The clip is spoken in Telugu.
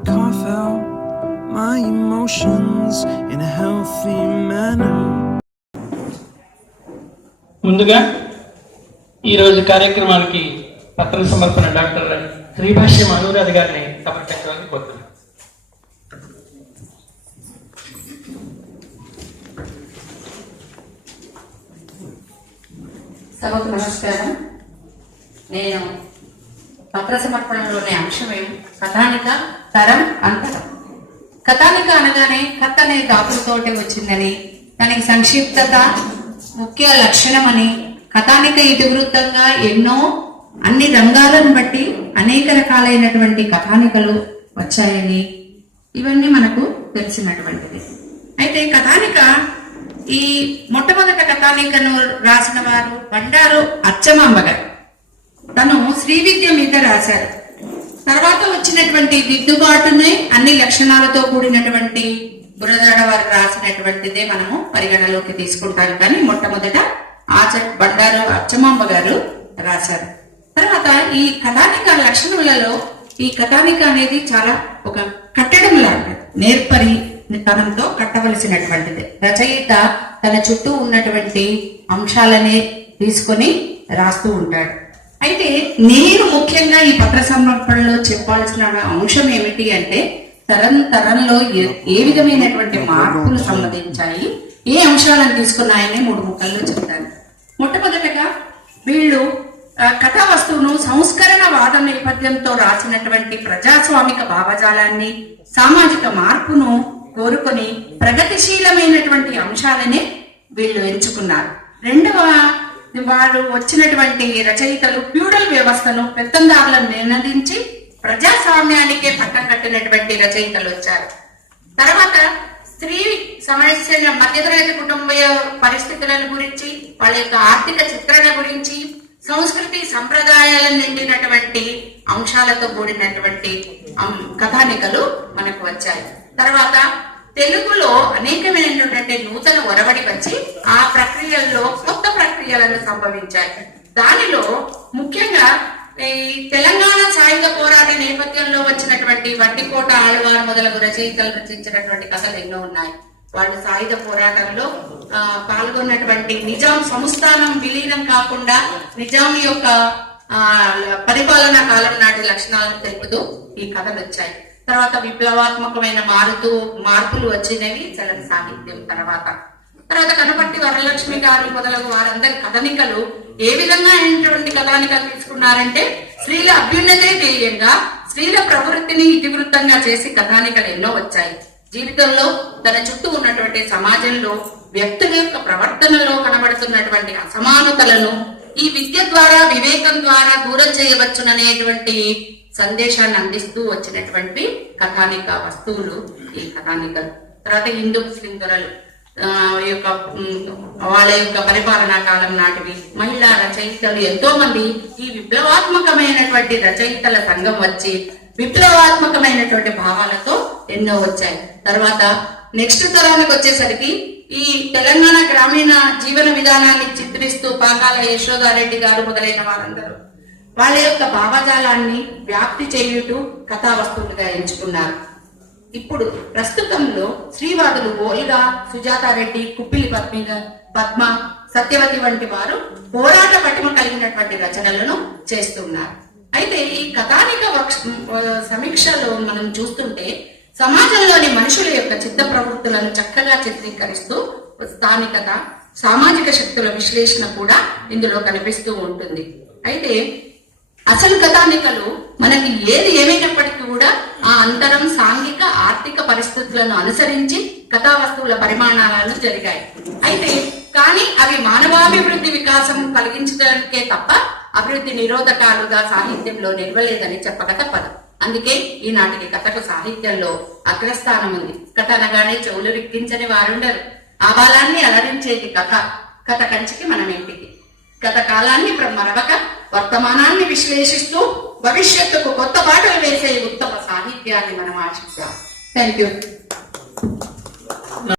cough out my emotions in a healthy manner. ముందుగా ఈరోజు కార్యక్రమానికి పత్ర సమర్పణ డాక్టర్ శ్రీభాష్యం అనురాధ గారిని సమర్పించడానికి కోరుతున్నాను సభకు నమస్కారం నేను పత్ర సమర్పణలోని అంశం ఏం కథానిక తరం అంతరం. కథానిక అనగానే కథ అనే ధాతువుతోటి వచ్చిందని దానికి సంక్షిప్తత ముఖ్య లక్షణమని కథానిక ఇతివృత్తంగా ఎన్నో అన్ని రంగాలను బట్టి అనేక రకాలైనటువంటి కథానికలు వచ్చాయని ఇవన్నీ మనకు తెలిసినటువంటిది. అయితే కథానిక ఈ మొట్టమొదట కథానికను రాసిన వారు బండారు అచ్చమాంబ గారు. తను శ్రీ విద్య మీద రాశారు తర్వాత వచ్చినటువంటి దిద్దుబాటుని అన్ని లక్షణాలతో కూడినటువంటి బురదాడ వారు రాసినటువంటిదే మనము పరిగణలోకి తీసుకుంటాం. కానీ మొట్టమొదట ఆచ బండారు అచ్చమాంబ గారు రాశారు. తర్వాత ఈ కథానిక లక్షణములలో ఈ కథానిక అనేది చాలా ఒక కట్టడం లాంటిది. నేర్పరి తనంతో కట్టవలసినటువంటిది. రచయిత తన చుట్టూ ఉన్నటువంటి అంశాలనే తీసుకొని రాస్తూ ఉంటాడు. అయితే నేను ముఖ్యంగా ఈ పత్ర సమర్పణలో చెప్పాల్సిన అంశం ఏమిటి అంటే తరం తరంలో ఏ- ఏ విధమైనటువంటి మార్పులు సంబంధించాయి ఏ అంశాలను తీసుకున్నాయని మూడు ముక్కల్లో చెప్తాను. మొట్టమొదటగా వీళ్ళు కథా వస్తువును సంస్కరణ వాద నేపథ్యంతో రాసినటువంటి ప్రజాస్వామిక భావజాలాన్ని సామాజిక మార్పును కోరుకొని ప్రగతిశీలమైనటువంటి అంశాలనే వీళ్ళు ఎంచుకున్నారు. రెండవ వారు వచ్చినటువంటి రచయితలు ప్యూడల్ వ్యవస్థను పెత్తందారులను నిర్ణయించి ప్రజాస్వామ్యానికే పక్కన కట్టినటువంటి రచయితలు వచ్చారు. తర్వాత స్త్రీ సమస్య మధ్యతరగతి కుటుంబ పరిస్థితులను గురించి వాళ్ళ యొక్క ఆర్థిక చిత్రణ గురించి సంస్కృతి సంప్రదాయాలను నిండినటువంటి అంశాలతో కూడినటువంటి అం- కథానికలు మనకు వచ్చాయి. తర్వాత తెలుగులో అనేకమైనటువంటి నూతన ఒరవడి వచ్చి ఆ ప్రక్రియల్లో కొత్త ప్రక్రియలను సంభవించాయి. దానిలో ముఖ్యంగా ఈ తెలంగాణ సాయుధ పోరాట నేపథ్యంలో వచ్చినటువంటి వట్టికోట ఆళ్వార్ మొదలగు రచయితలు రచించినటువంటి కథలు ఎన్నో ఉన్నాయి. వాళ్ళు సాయుధ పోరాటంలో ఆ, పాల్గొన్నటువంటి నిజాం సంస్థానం విలీనం కాకుండా నిజాం యొక్క ఆ పరిపాలనా కాలం నాటి లక్షణాలను తెలుపుతూ ఈ కథలు వచ్చాయి. తర్వాత విప్లవాత్మకమైన మారుతూ మార్పులు వచ్చినవి చలన సాహిత్యం తర్వాత. తర్వాత కనపట్టి వరలక్ష్మి గారు మొదలగు వారందరి కథనికలు ఏ విధంగా అయినటువంటి కథానికలు తీసుకున్నారంటే స్త్రీల అభ్యున్నతే ధ్యేయంగా స్త్రీల ప్రవృత్తిని ఇతివృత్తంగా చేసి కథానికలు ఎన్నో వచ్చాయి. జీవితంలో తన చుట్టూ ఉన్నటువంటి సమాజంలో వ్యక్తుల యొక్క ప్రవర్తనలో కనబడుతున్నటువంటి అసమానతలను ఈ విద్య ద్వారా వివేకం ద్వారా దూరం చేయవచ్చుననేటువంటి సందేశాన్ని అందిస్తూ వచ్చినటువంటి కథానిక వస్తువులు ఈ కథానికలు. తర్వాత హిందూ ముస్లిం దొరలు ఆ, యొక్క వాళ్ళ యొక్క పరిపాలనా కాలం నాటివి మహిళా రచయితలు ఎంతో మంది ఈ విప్లవాత్మకమైనటువంటి రచయితల సంఘం వచ్చి విప్లవాత్మకమైనటువంటి భావాలతో ఎన్నో వచ్చాయి. తర్వాత నెక్స్ట్ తరానికి వచ్చేసరికి ఈ తెలంగాణ గ్రామీణ జీవన విధానాన్ని చిత్రిస్తూ పాకాల యశోదారెడ్డి గారు మొదలైన వారందరూ వాళ్ళ యొక్క భావజాలాన్ని వ్యాప్తి చేయుట కథా వస్తువులుగా ఎంచుకున్నారు. ఇప్పుడు ప్రస్తుతంలో శ్రీవాదులు ఓల్గా సుజాతారెడ్డి కుప్పిలి పద్మి పద్మ సత్యవతి వంటి వారు పోరాట పటిమ కలిగినటువంటి రచనలను చేస్తున్నారు. అయితే ఈ కథానిక వక్ష- సమీక్షలో మనం చూస్తుంటే సమాజంలోని మనుషుల యొక్క చిత్త ప్రవృత్తులను చక్కగా చిత్రీకరిస్తూ స్థానికత సామాజిక శక్తుల విశ్లేషణ కూడా ఇందులో కనిపిస్తూ ఉంటుంది. అయితే అసలు కథానికలు మనకి ఏది ఏమైనప్పటికీ కూడా ఆ అంతరం సాంఘిక ఆర్థిక పరిస్థితులను అనుసరించి కథా వస్తువుల పరిమాణాలను జరిగాయి. అయితే కానీ అవి మానవాభివృద్ధి వికాసం కలిగించడానికే తప్ప అభివృద్ధి నిరోధకాలుగా సాహిత్యంలో నిలవలేదని చెప్పక తప్పదు. అందుకే ఈనాటికి కథకు సాహిత్యంలో అగ్రస్థానం ఉంది. కథ అనగానే చెవులు రిక్కించని వారుండరు. ఆబాలాన్ని అలరించేది కథ. కథ కంచికి మనం ఇంటికి గత కాలాన్ని మరవక వర్తమానాన్ని విశ్లేషిస్తూ భవిష్యత్తుకు కొత్త బాటలు వేసే ఉత్తమ సాహిత్యాన్ని మనం ఆశిస్తాం థ్యాంక్ యూ